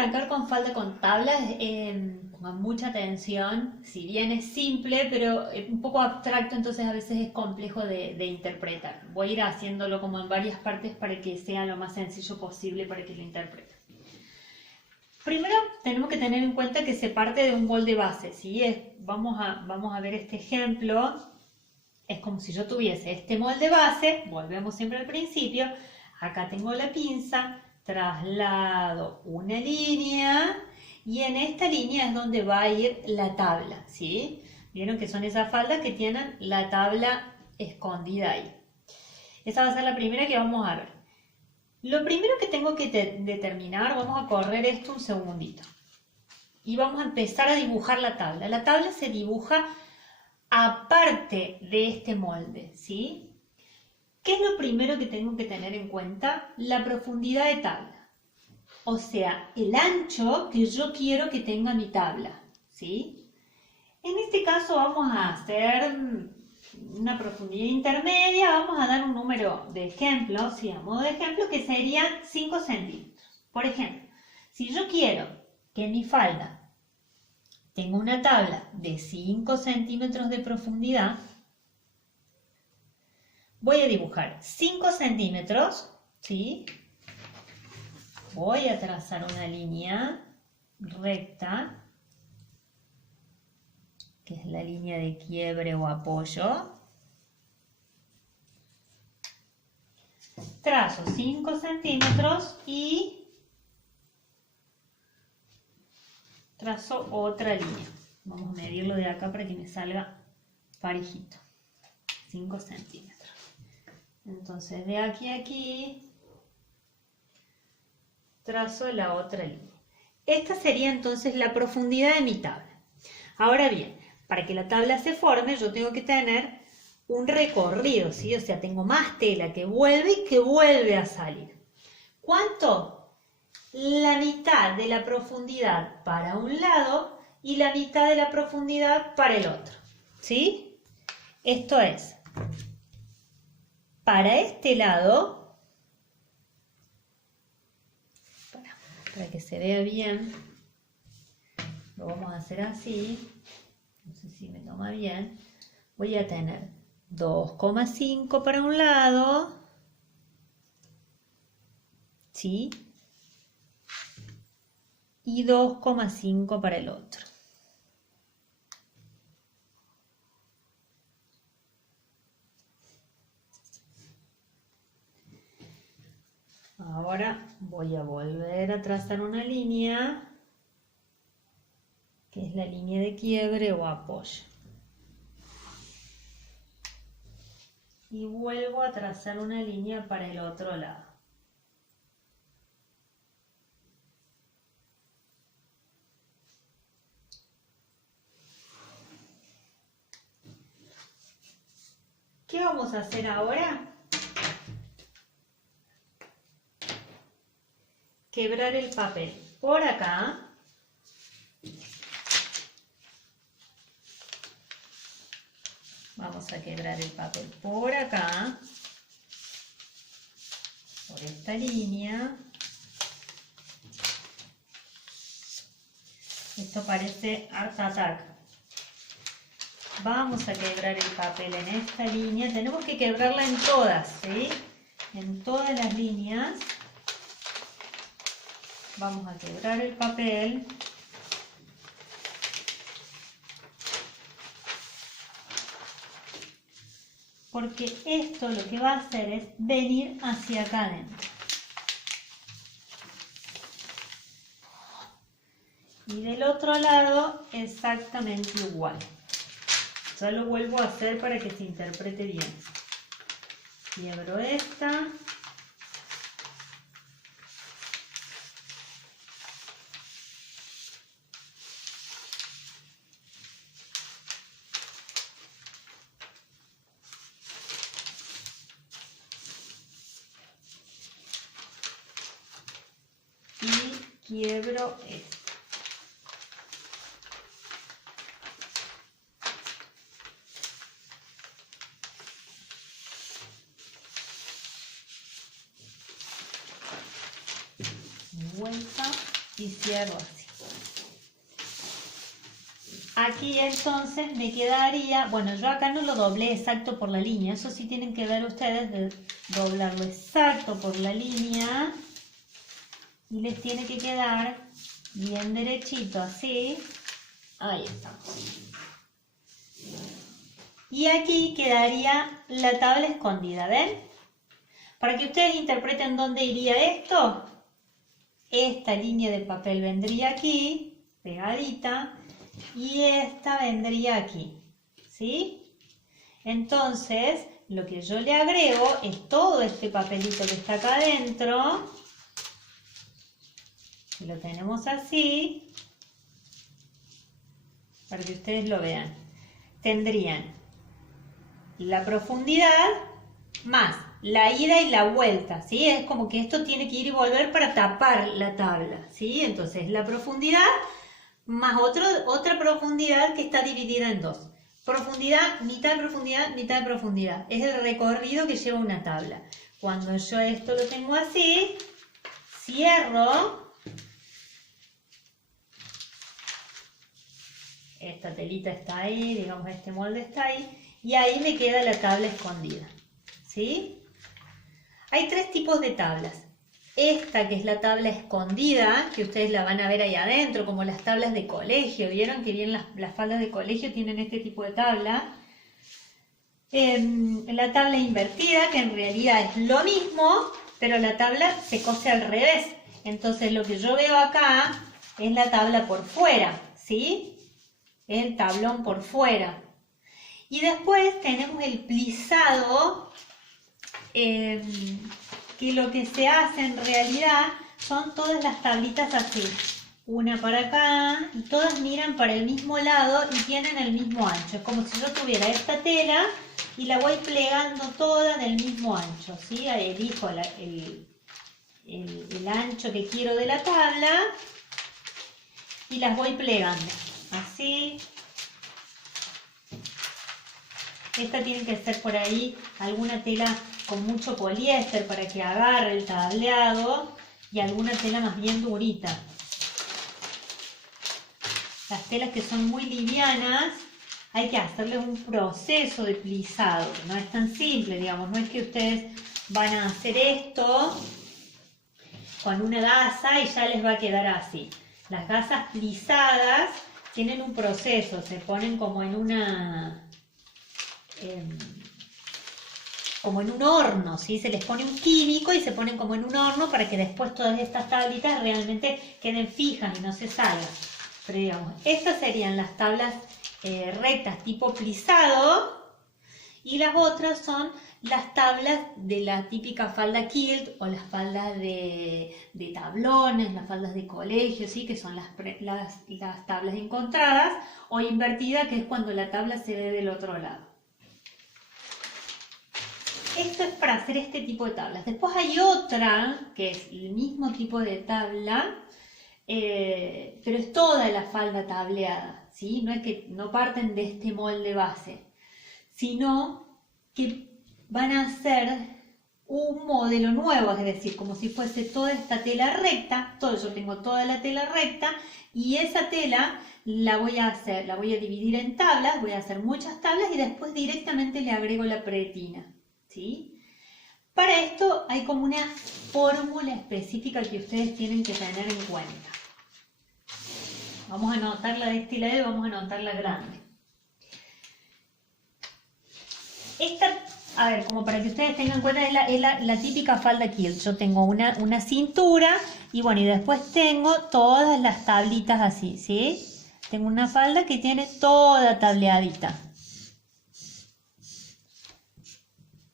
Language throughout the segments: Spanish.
arrancar con falda con tablas, pongan mucha atención, si bien es simple, pero es un poco abstracto, entonces a veces es complejo de interpretar. Voy a ir haciéndolo como en varias partes para que sea lo más sencillo posible para que lo interpreten. Primero tenemos que tener en cuenta que se parte de un molde base, ¿sí? Vamos a ver este ejemplo. Es como si yo tuviese este molde base, volvemos siempre al principio, acá tengo la pinza, traslado una línea y en esta línea es donde va a ir la tabla, ¿sí? Vieron que son esas faldas que tienen la tabla escondida ahí. Esa va a ser la primera que vamos a ver. Lo primero que tengo que determinar, vamos a correr esto un segundito y vamos a empezar a dibujar la tabla. La tabla se dibuja aparte de este molde, ¿sí? ¿Qué es lo primero que tengo que tener en cuenta? La profundidad de tabla, o sea, el ancho que yo quiero que tenga mi tabla, ¿sí? En este caso vamos a hacer una profundidad intermedia, vamos a dar un número de ejemplo, ¿sí? A modo de ejemplo, que serían 5 centímetros. Por ejemplo, si yo quiero que mi falda tenga una tabla de 5 centímetros de profundidad, voy a dibujar 5 centímetros, ¿sí? Voy a trazar una línea recta, que es la línea de quiebre o apoyo. Trazo 5 centímetros y trazo otra línea. Vamos a medirlo de acá para que me salga parejito. 5 centímetros. Entonces de aquí a aquí trazo la otra línea. Esta sería entonces la profundidad de mi tabla. Ahora bien, para que la tabla se forme yo tengo que tener un recorrido, ¿sí? O sea, tengo más tela que vuelve y que vuelve a salir. ¿Cuánto? La mitad de la profundidad para un lado y la mitad de la profundidad para el otro, ¿sí? Esto es, para este lado, para que se vea bien, lo vamos a hacer así, no sé si me toma bien, voy a tener 2,5 para un lado, ¿sí? Y 2,5 para el otro. Ahora voy a volver a trazar una línea, que es la línea de quiebre o apoyo. Y vuelvo a trazar una línea para el otro lado. ¿Qué vamos a hacer ahora? Quebrar el papel por acá. Vamos a quebrar el papel por acá, por esta línea. Esto parece Art Attack. Vamos a quebrar el papel en esta línea. Tenemos que quebrarla en todas, ¿sí? En todas las líneas. Vamos a quebrar el papel. Porque esto lo que va a hacer es venir hacia acá adentro. Y del otro lado exactamente igual. Ya lo vuelvo a hacer para que se interprete bien. Quiebro esta. Y quiebro esta. Vuelta y cierro así. Aquí entonces me quedaría, bueno, yo acá no lo doblé exacto por la línea, eso sí tienen que ver ustedes de doblarlo exacto por la línea y les tiene que quedar bien derechito así. Ahí estamos. Y aquí quedaría la tabla escondida, ¿ven? Para que ustedes interpreten dónde iría esto, esta línea de papel vendría aquí, pegadita, y esta vendría aquí, ¿sí? Entonces, lo que yo le agrego es todo este papelito que está acá adentro, y lo tenemos así, para que ustedes lo vean. Tendrían la profundidad más la ida y la vuelta, ¿sí? Es como que esto tiene que ir y volver para tapar la tabla, ¿sí? Entonces, la profundidad más otra profundidad que está dividida en dos. Profundidad, mitad de profundidad, mitad de profundidad. Es el recorrido que lleva una tabla. Cuando yo esto lo tengo así, cierro. Esta telita está ahí, digamos este molde está ahí. Y ahí me queda la tabla escondida, ¿sí? Hay tres tipos de tablas. Esta que es la tabla escondida, que ustedes la van a ver ahí adentro, como las tablas de colegio. ¿Vieron que bien las faldas de colegio tienen este tipo de tabla? La tabla invertida, que en realidad es lo mismo, pero la tabla se cose al revés. Entonces lo que yo veo acá es la tabla por fuera, ¿sí? El tablón por fuera. Y después tenemos el plisado, que lo que se hace en realidad son todas las tablitas así, una para acá, y todas miran para el mismo lado y tienen el mismo ancho. Es como si yo tuviera esta tela y la voy plegando toda del mismo ancho, ¿sí? Elijo el ancho que quiero de la tabla y las voy plegando, así. Esta tiene que ser por ahí alguna tela con mucho poliéster para que agarre el tableado y alguna tela más bien durita. Las telas que son muy livianas hay que hacerles un proceso de plisado, que no es tan simple, digamos, no es que ustedes van a hacer esto con una gasa y ya les va a quedar así. Las gasas plisadas tienen un proceso, se ponen como en como en un horno, ¿sí? Se les pone un químico y se ponen como en un horno para que después todas estas tablitas realmente queden fijas y no se salgan. Pero digamos, estas serían las tablas rectas tipo plisado y las otras son las tablas de la típica falda kilt o las faldas de tablones, las faldas de colegio, ¿sí? Que son las tablas encontradas, o invertida, que es cuando la tabla se ve del otro lado. Esto es para hacer este tipo de tablas. Después hay otra, que es el mismo tipo de tabla, pero es toda la falda tableada, ¿sí? No es que no parten de este molde base, sino que van a hacer un modelo nuevo, es decir, como si fuese toda esta tela recta, yo tengo toda la tela recta, y esa tela la voy a dividir en tablas, voy a hacer muchas tablas y después directamente le agrego la pretina, ¿sí? Para esto hay como una fórmula específica que ustedes tienen que tener en cuenta. Vamos a anotarla de este lado y vamos a anotarla grande. Esta, a ver, como para que ustedes tengan en cuenta, es la típica falda kilt. Yo tengo una cintura y bueno, y después tengo todas las tablitas así, ¿sí? Tengo una falda que tiene toda tableadita.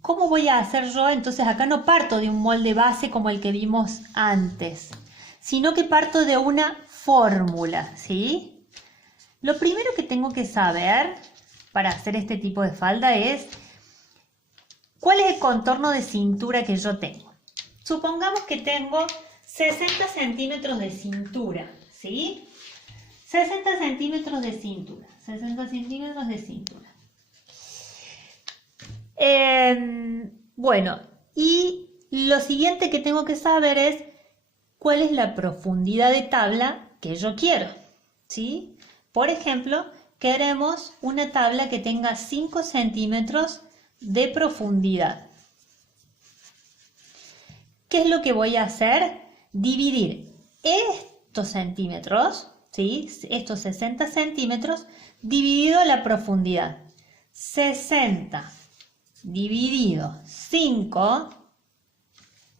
¿Cómo voy a hacer yo? Entonces acá no parto de un molde base como el que vimos antes, sino que parto de una fórmula, ¿sí? Lo primero que tengo que saber para hacer este tipo de falda es cuál es el contorno de cintura que yo tengo. Supongamos que tengo 60 centímetros de cintura, ¿sí? 60 centímetros de cintura, 60 centímetros de cintura. Bueno, y lo siguiente que tengo que saber es cuál es la profundidad de tabla que yo quiero, ¿sí? Por ejemplo, queremos una tabla que tenga 5 centímetros de profundidad. ¿Qué es lo que voy a hacer? Dividir estos centímetros, ¿sí? Estos 60 centímetros, dividido la profundidad. 60 dividido 5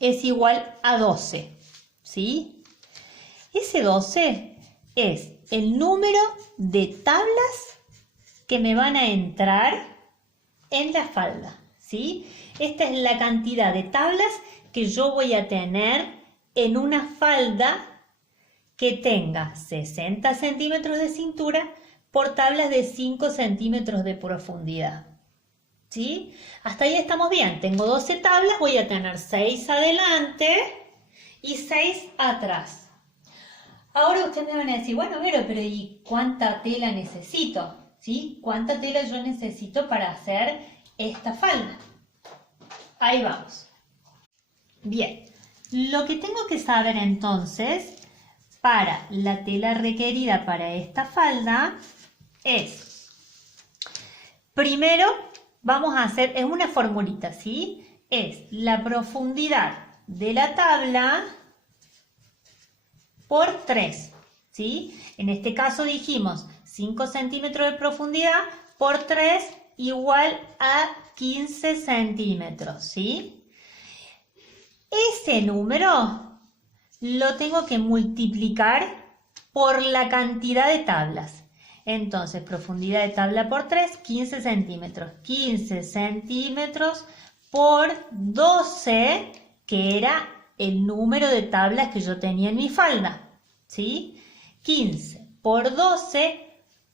es igual a 12, ¿sí? Ese 12 es el número de tablas que me van a entrar en la falda, ¿sí? Esta es la cantidad de tablas que yo voy a tener en una falda que tenga 60 centímetros de cintura por tablas de 5 centímetros de profundidad, ¿sí? Hasta ahí estamos bien. Tengo 12 tablas, voy a tener 6 adelante y 6 atrás. Ahora ustedes me van a decir, bueno, pero ¿y cuánta tela necesito? ¿Sí? ¿Cuánta tela yo necesito para hacer esta falda? Ahí vamos. Bien, lo que tengo que saber entonces para la tela requerida para esta falda es, primero vamos a hacer, es una formulita, ¿sí? Es la profundidad de la tabla por 3, ¿sí? En este caso dijimos 5 centímetros de profundidad por 3 igual a 15 centímetros, ¿sí? Ese número lo tengo que multiplicar por la cantidad de tablas. Entonces, profundidad de tabla por 3, 15 centímetros. 15 centímetros por 12, que era el número de tablas que yo tenía en mi falda, ¿sí? 15 por 12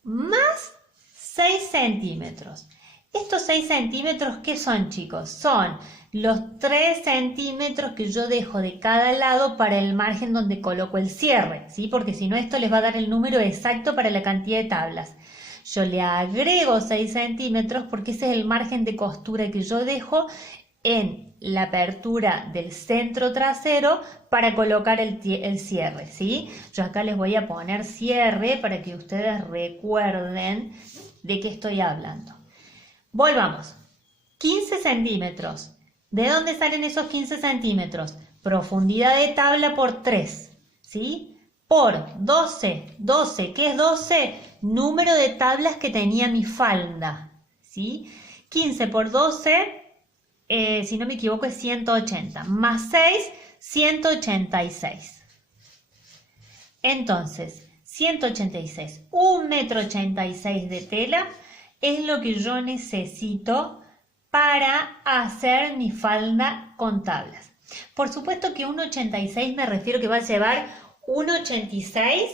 más 6 centímetros. Estos 6 centímetros, ¿qué son, chicos? Son los 3 centímetros que yo dejo de cada lado para el margen donde coloco el cierre, ¿sí? Porque si no, esto les va a dar el número exacto para la cantidad de tablas. Yo le agrego 6 centímetros porque ese es el margen de costura que yo dejo en la apertura del centro trasero para colocar el cierre, ¿sí? Yo acá les voy a poner cierre para que ustedes recuerden de qué estoy hablando. Volvamos. 15 centímetros. ¿De dónde salen esos 15 centímetros? Profundidad de tabla por 3, ¿sí? Por 12. 12, ¿qué es 12? Número de tablas que tenía mi falda, ¿sí? 15 por 12, si no me equivoco, es 180. Más 6, 186. Entonces, 186, 1,86 m de tela es lo que yo necesito para hacer mi falda con tablas. Por supuesto que 1,86 me refiero que va a llevar 1,86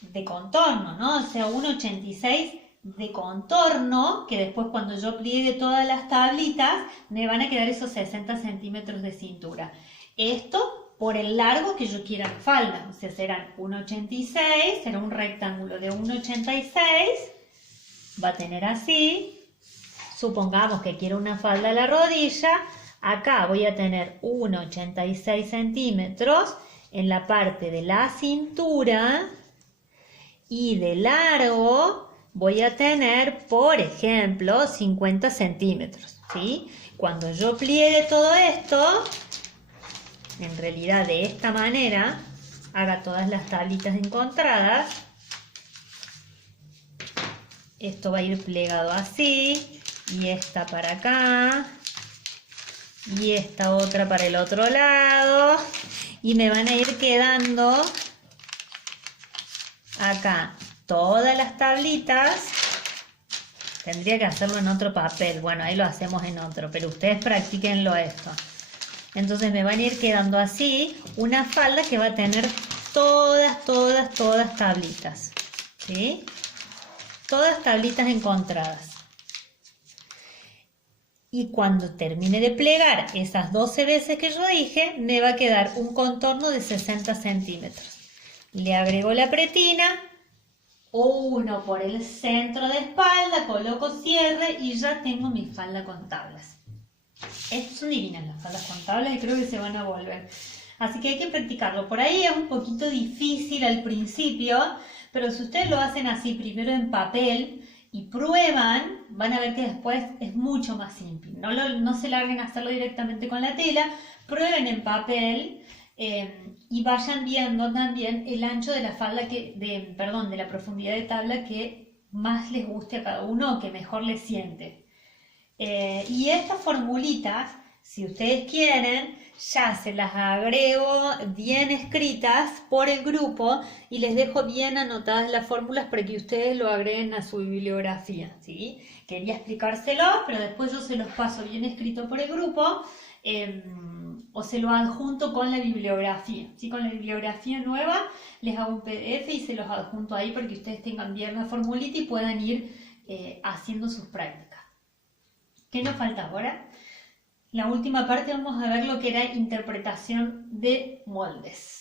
de contorno, ¿no? O sea, 1,86 de contorno, que después cuando yo pliegue todas las tablitas, me van a quedar esos 60 centímetros de cintura. Esto por el largo que yo quiera mi falda, o sea, serán 1,86, será un rectángulo de 1,86, va a tener así. Supongamos que quiero una falda a la rodilla, acá voy a tener 1,86 centímetros en la parte de la cintura y de largo voy a tener, por ejemplo, 50 centímetros, ¿sí? Cuando yo pliegue todo esto, en realidad de esta manera, haga todas las tablitas encontradas, esto va a ir plegado así. Y esta para acá, y esta otra para el otro lado, y me van a ir quedando acá todas las tablitas. Tendría que hacerlo en otro papel, bueno, ahí lo hacemos en otro, pero ustedes practíquenlo esto. Entonces me van a ir quedando así una falda que va a tener todas tablitas, ¿sí? Todas tablitas encontradas. Y cuando termine de plegar esas 12 veces que yo dije, me va a quedar un contorno de 60 centímetros. Le agrego la pretina, uno por el centro de espalda, coloco cierre y ya tengo mi falda con tablas. Estas son divinas las faldas con tablas y creo que se van a volver Así que hay que practicarlo. Por ahí es un poquito difícil al principio, pero si ustedes lo hacen así, primero en papel y prueban, van a ver que después es mucho más simple. No se larguen a hacerlo directamente con la tela, prueben en papel y vayan viendo también el ancho de la falda de la profundidad de tabla que más les guste a cada uno, que mejor les siente. Y estas formulitas, si ustedes quieren, ya se las agrego bien escritas por el grupo y les dejo bien anotadas las fórmulas para que ustedes lo agreguen a su bibliografía, ¿sí? Quería explicárselo, pero después yo se los paso bien escrito por el grupo o se lo adjunto con la bibliografía, ¿sí? Con la bibliografía nueva les hago un PDF y se los adjunto ahí para que ustedes tengan bien la formulita y puedan ir haciendo sus prácticas. ¿Qué nos falta ahora? La última parte vamos a ver lo que era interpretación de moldes.